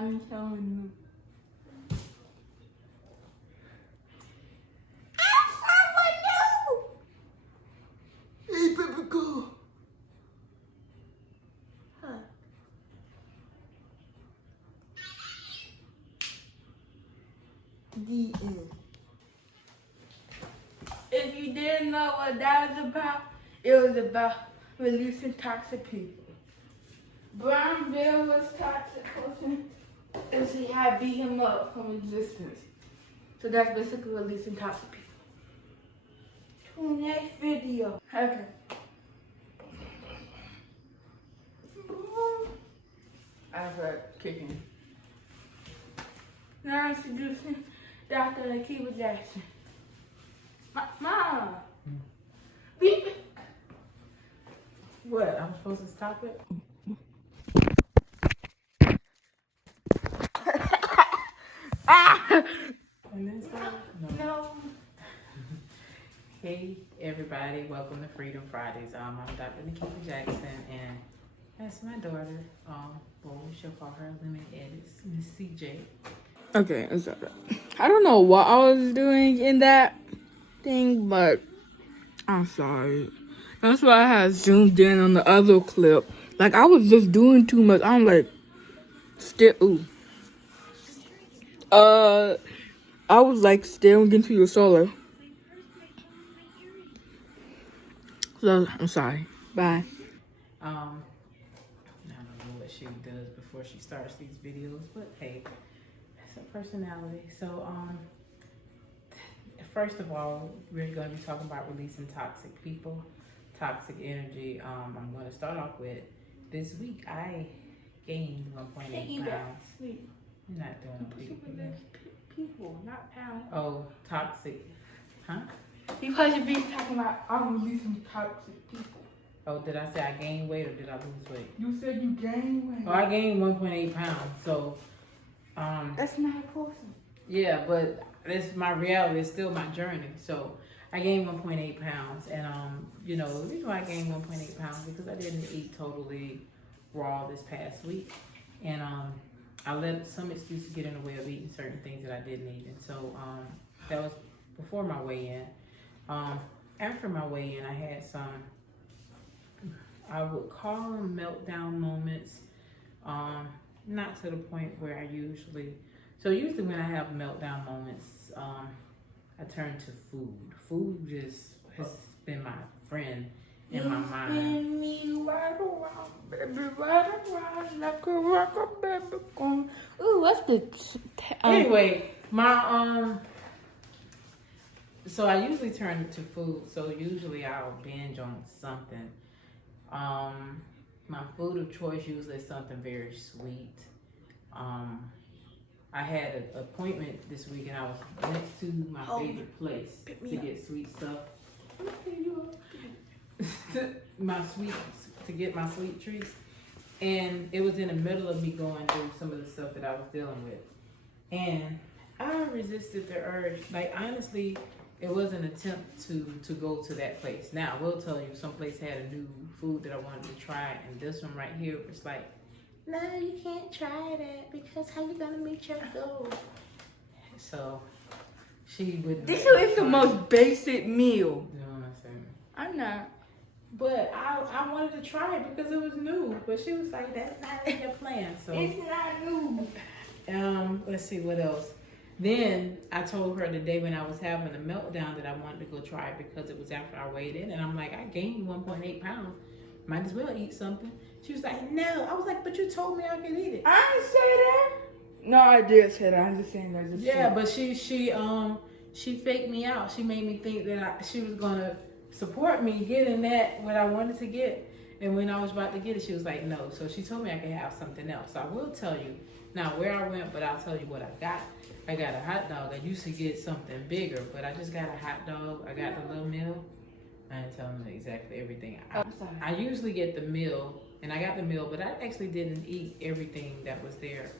I'm telling you. Hey, baby girl. Huh. The end. If you didn't know what that was about, it was about releasing toxic people. Brown Bear was toxic person, and she had beat him up from existence. So that's basically releasing toxic people. To the next video. Okay. I heard kicking. Now introducing Dr. Akiva Jackson. Mom. Beep it. What? I'm supposed to stop it? And then stop? No. Hey everybody, welcome to Freedom Fridays. I'm Dr. Nikita Jackson, and that's my daughter. Well, we shall call her Lemon Edits, Miss CJ. Okay, it's alright. I don't know what I was doing in that thing, but I'm sorry. That's why I had zoomed in on the other clip. Like, I was just doing too much. I'm like, still, ooh. I was like staring into your solar. So, I'm sorry. Bye. I don't know what she does before she starts these videos, but hey, that's her personality. So, first of all, we're going to be talking about releasing toxic people, toxic energy. I'm going to start off with this week I gained 1.8 pounds. You're not doing People, not pounds. Oh, toxic, huh? Because you're being talking about I'm releasing toxic people. Oh, did I say I gained weight or did I lose weight? You said you gained weight. Oh, I gained 1.8 pounds. So, That's not important. yeah, but it's my reality. It's still my journey. So I gained 1.8 pounds, and you know, the reason why I gained 1.8 pounds because I didn't eat totally raw this past week, and I let some excuses get in the way of eating certain things that I didn't eat, and so that was before my weigh-in. After my weigh-in, I had some, I would call them meltdown moments, not to the point where I usually. So usually when I have meltdown moments, I turn to food. Food just has been my friend in my mind. Spin me right around, baby, right around like a rocker, baby. Ooh, what's the? Anyway, my so I usually turn to food. So usually I'll binge on something. My food of choice usually is something very sweet. I had an appointment this week, and I was next to my favorite place to get sweet stuff. To get my sweet treats, and it was in the middle of me going through some of the stuff that I was dealing with, and I resisted the urge. Like honestly, it was an attempt to go to that place. Now I will tell you, some place had a new food that I wanted to try, and this one right here was like, no, you can't try that because how you gonna meet your goal? So she would. This is the most basic meal. You know what I'm saying? I'm not. But I wanted to try it because it was new. But she was like, that's not in your plan. So It's not new. let's see what else. Then I told her the day when I was having a meltdown that I wanted to go try it because it was after I weighed in, and I'm like, I gained 1.8 pounds. Might as well eat something. She was like, no. I was like, but you told me I could eat it. I didn't say that. No, I did say that. I'm just saying that. Yeah, but she faked me out. She made me think that she was gonna support me getting that what I wanted to get, and when I was about to get it, she was like, no. So she told me I could have something else. So I will tell you now where I went, but I'll tell you what I got. I got a hot dog. I used to get something bigger, but I just got a hot dog. I got the little meal. I didn't tell them exactly everything. I usually get the meal, and I got the meal, but I actually didn't eat everything that was there.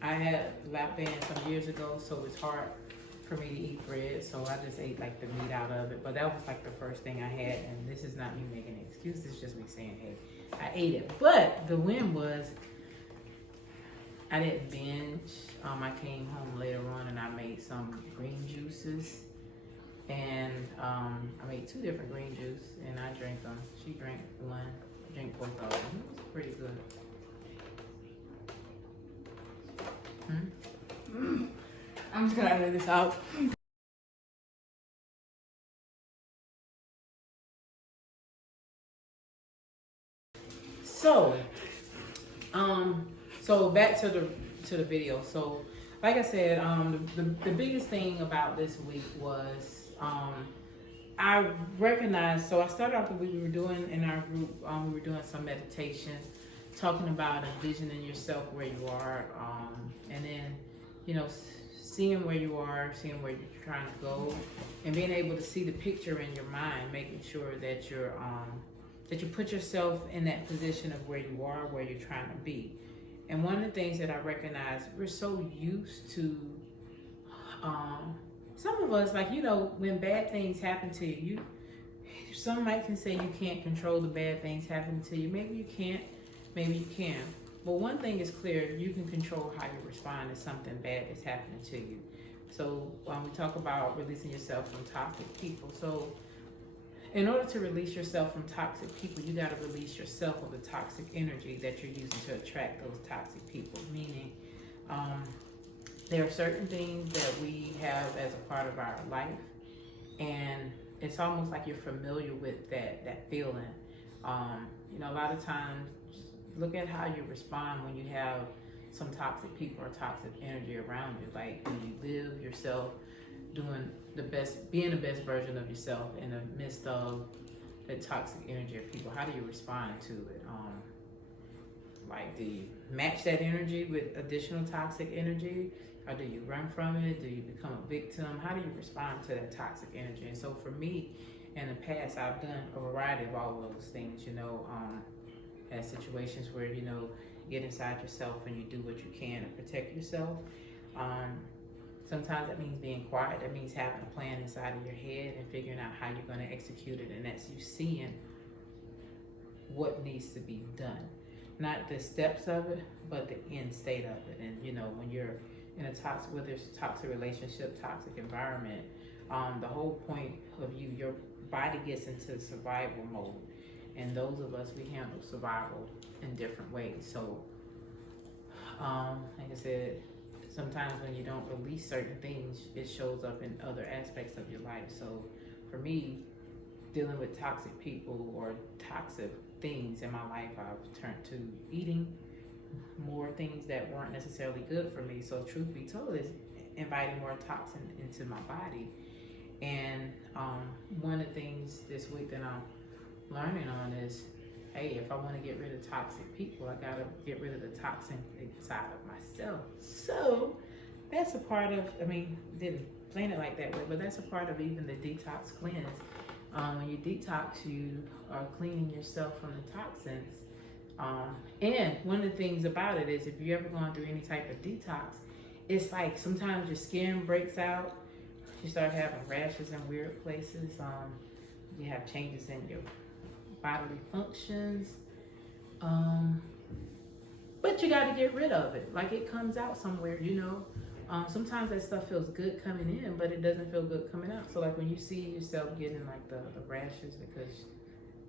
I had lap band some years ago, so it's hard for me to eat bread, so I just ate like the meat out of it. But that was like the first thing I had, and this is not me making an excuse. It's just me saying, hey, I ate it. But the win was I didn't binge. I came home later on and I made some green juices. And I made 2 different green juice and I drank them. She drank one, I drank both of them. It was pretty good. I'm just gonna edit this out. So, so back to the video. So, like I said, the biggest thing about this week was I recognized. So I started off the week we were doing in our group. We were doing some meditation, talking about envisioning yourself where you are, and then seeing where you are, seeing where you're trying to go, and being able to see the picture in your mind, making sure that that you put yourself in that position of where you are, where you're trying to be. And one of the things that I recognize, we're so used to, some of us, like, when bad things happen to you, some might can say you can't control the bad things happening to you. Maybe you can't, maybe you can. But one thing is clear, you can control how you respond to something bad that's happening to you. So we talk about releasing yourself from toxic people. So in order to release yourself from toxic people, you got to release yourself of the toxic energy that you're using to attract those toxic people. Meaning, there are certain things that we have as a part of our life, and it's almost like you're familiar with that feeling. A lot of times, look at how you respond when you have some toxic people or toxic energy around you. Like when you live yourself doing being the best version of yourself in the midst of the toxic energy of people. How do you respond to it? Like, do you match that energy with additional toxic energy, or do you run from it? Do you become a victim? How do you respond to that toxic energy? And so for me, in the past, I've done a variety of all of those things. At situations where you get inside yourself and you do what you can to protect yourself. Sometimes that means being quiet. That means having a plan inside of your head and figuring out how you're going to execute it. And that's you seeing what needs to be done. Not the steps of it, but the end state of it. And, when you're in a toxic, whether it's a toxic relationship, toxic environment, the whole point of your body gets into survival mode. And those of us, we handle survival in different ways. So, like I said, sometimes when you don't release certain things, it shows up in other aspects of your life. So for me, dealing with toxic people or toxic things in my life, I've turned to eating more things that weren't necessarily good for me. So truth be told, is inviting more toxin into my body. And one of the things this week that I'm learning on is, hey, if I want to get rid of toxic people, I gotta get rid of the toxin inside of myself. So that's a part of, didn't plan it like that way, but that's a part of even the detox cleanse. When you detox, you are cleaning yourself from the toxins. And one of the things about it is, if you've ever gone through any type of detox, it's like sometimes your skin breaks out, you start having rashes in weird places, you have changes in your bodily functions, but you got to get rid of it. Like, it comes out somewhere, sometimes that stuff feels good coming in, but it doesn't feel good coming out. So like when you see yourself getting like the rashes,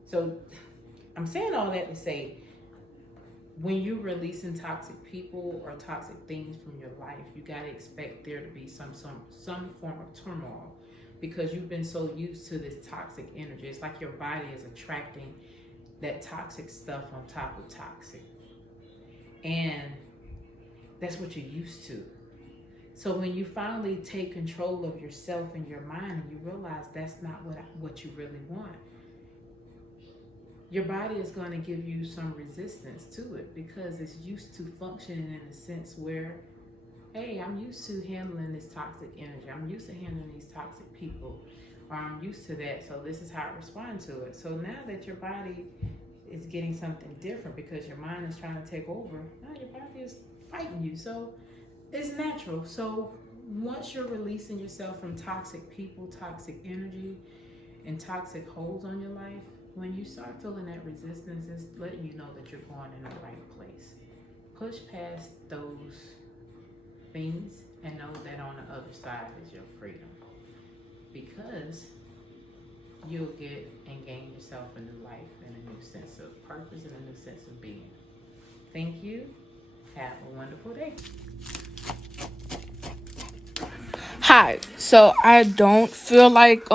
so I'm saying all that to say, when you're releasing toxic people or toxic things from your life, you got to expect there to be some form of turmoil, because you've been so used to this toxic energy. It's like your body is attracting that toxic stuff on top of toxic. And that's what you're used to. So when you finally take control of yourself and your mind, and you realize that's not what you really want, your body is going to give you some resistance to it, because it's used to functioning in a sense where, hey, I'm used to handling this toxic energy. I'm used to handling these toxic people, or I'm used to that, so this is how I respond to it. So now that your body is getting something different because your mind is trying to take over, now your body is fighting you. So it's natural. So once you're releasing yourself from toxic people, toxic energy, and toxic holds on your life, when you start feeling that resistance, it's letting you know that you're going in the right place. push past those things and know that on the other side is your freedom. Because you'll get and gain yourself a new life and a new sense of purpose and a new sense of being. Thank you. Have a wonderful day. Hi. So I don't feel like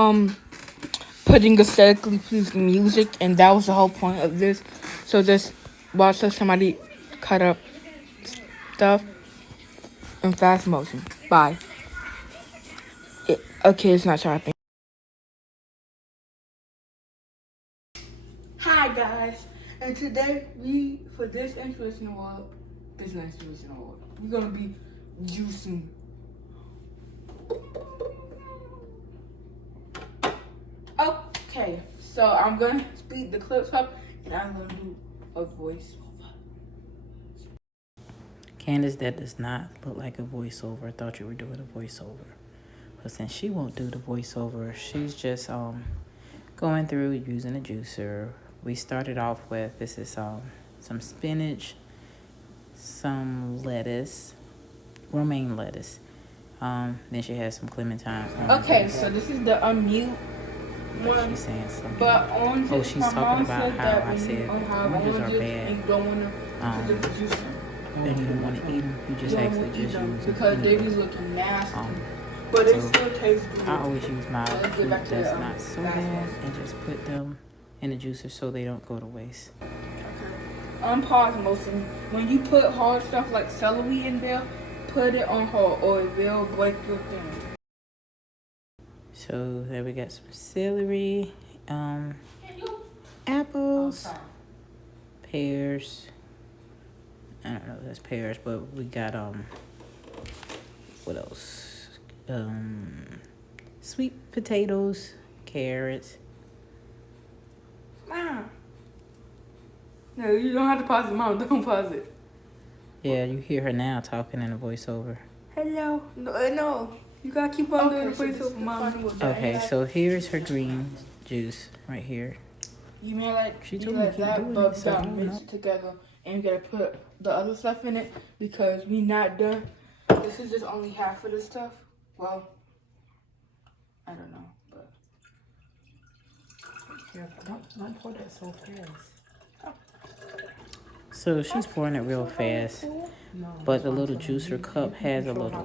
putting aesthetically pleasing music, and that was the whole point of this. So just watch somebody cut up stuff in fast motion. Bye. Okay, it's not sharpening. Hi guys, and today for this inspirational award, we're gonna be juicing. Okay, so I'm gonna speed the clips up, and I'm gonna do a voice. Candace, that does not look like a voiceover. I thought you were doing a voiceover. But since she won't do the voiceover, she's just going through using a juicer. We started off with, this is some spinach, some lettuce, romaine lettuce. Then she has some clementine. Okay, so this is the unmute one. She's saying something. But oranges, she's my talking mom about said how that I when said you have oranges are oranges bad. and you don't want to juice them. And you don't want to eat them. You just actually just use them because they be looking nasty. But it still tastes good. I always use my Let's fruit get back to that's the, not so bad and just put them in the juicer so they don't go to waste. Okay. Unpause motion. When you put hard stuff like celery in there, put it on hold or it will break your thing. So there we got some celery, apples, pears. I don't know if that's pears, but we got what else? Sweet potatoes, carrots. Mom. No, you don't have to pause it, Mom. Don't pause it. Yeah, you hear her now talking in a voiceover. Hello. No. You gotta keep on doing the voiceover, Mom. Okay, so here's her green juice right here. You mean like She you told me let to keep that doing bug it, so I got don't mixed know. together and you gotta put the other stuff in it because we not done. This is just only half of the stuff. Well, I don't know, but Don't pour that so fast. So she's pouring it real fast, but the little juicer cup has a little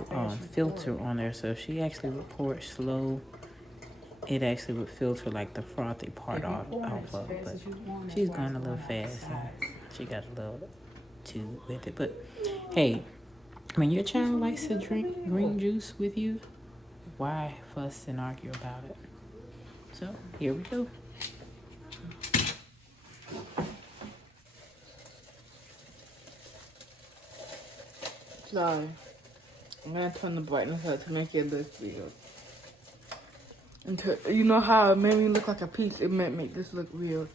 filter on there. So if she actually would pour it slow, it actually would filter like the frothy part off of it. But she's going a little fast. And she got a little too with it. But hey, when your child likes to drink green juice with you, why fuss and argue about it? So here we go. sorry. I'm gonna turn the brightness up to make it look real. You know how it made me look like a piece? It meant make this look real.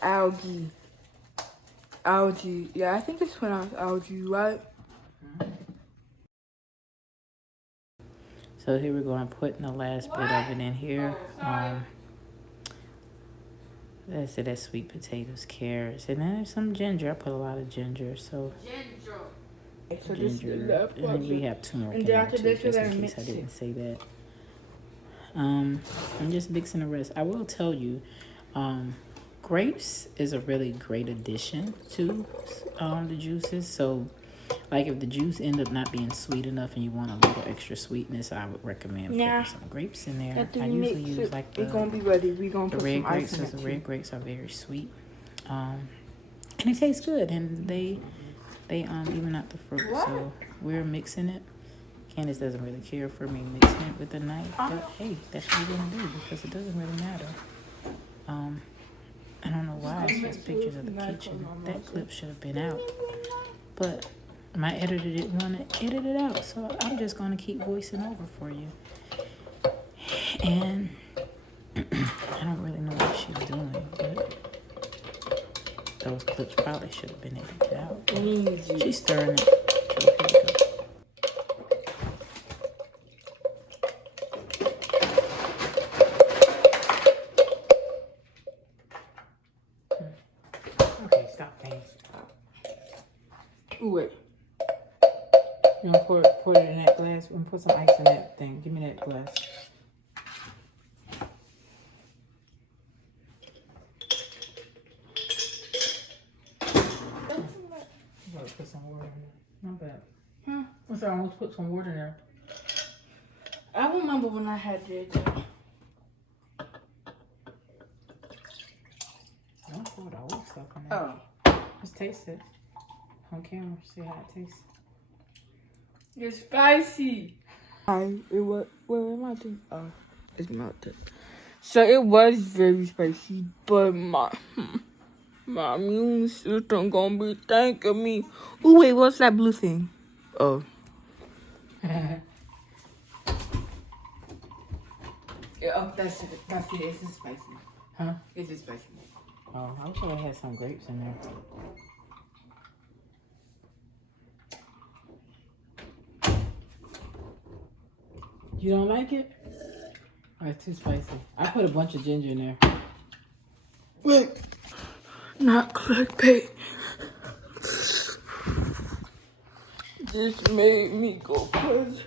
Algae. Yeah, I think it's pronounced algae, right? So here we're going to put the last bit of it in here. That's it. That's sweet potatoes, carrots, and then there's some ginger. I put a lot of ginger. So ginger. And then we have turmeric in there too, just in case I didn't say that. I'm just mixing the rest. I will tell you, grapes is a really great addition to the juices. So, like if the juice end up not being sweet enough and you want a little extra sweetness, I would recommend putting some grapes in there. I usually use like the gonna be ready. We gonna put red some grapes, ice in because it the red grapes are very sweet, and it tastes good, and they even out the fruit. So we're mixing it. Candace doesn't really care for me mixing it with a knife, but hey, that's what we're gonna do because it doesn't really matter. I don't know why it says pictures of the kitchen. That clip should have been out, but my editor didn't want to edit it out, so I'm just gonna keep voicing over for you. And I don't really know what she's doing, but those clips probably should have been edited out. She's stirring it. So here we go. You want to pour it in that glass? And put some ice in that thing. Give me that glass. Put some water in there. Not bad. I said I almost put some water in there. I remember when I had that. Don't pour the old stuff in there. Oh. Just taste it. On camera. See how it tastes. It's spicy. It was, where am I doing? Oh, it's melted. So it was very spicy, but my immune system gonna be thanking me. Oh wait, what's that blue thing? Oh. Yeah, oh, that's it. It's just spicy. Huh? It's just spicy. Oh, I wish I had some grapes in there. You don't like it? Oh, it's too spicy. I put a bunch of ginger in there. Wait, not clickbait. This made me go crazy.